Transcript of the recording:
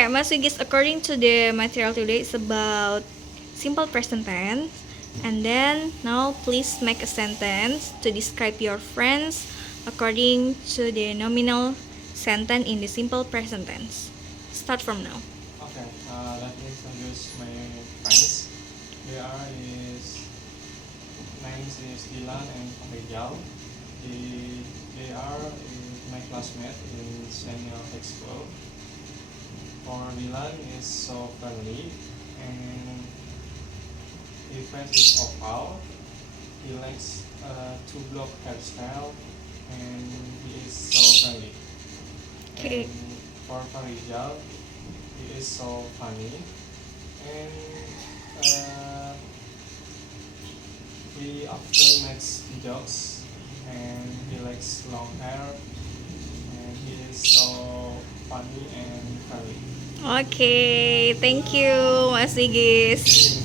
Okay, Mas Sigis, according to the material today, it's about simple present tense. And then now please make a sentence to describe your friends according to the nominal sentence in the simple present tense. Start from now. Okay, let me introduce my friends. They are is names is Dylan and Rijal. They are my classmates in senior high school. For Dylan is so friendly and his face is oval. He likes to block hairstyle and he is so friendly. Okay. And for Farijal, he is so funny and uh, he often makes jokes and he likes long hair and he is so funny and curly. Okay, thank you, Mas Sigis.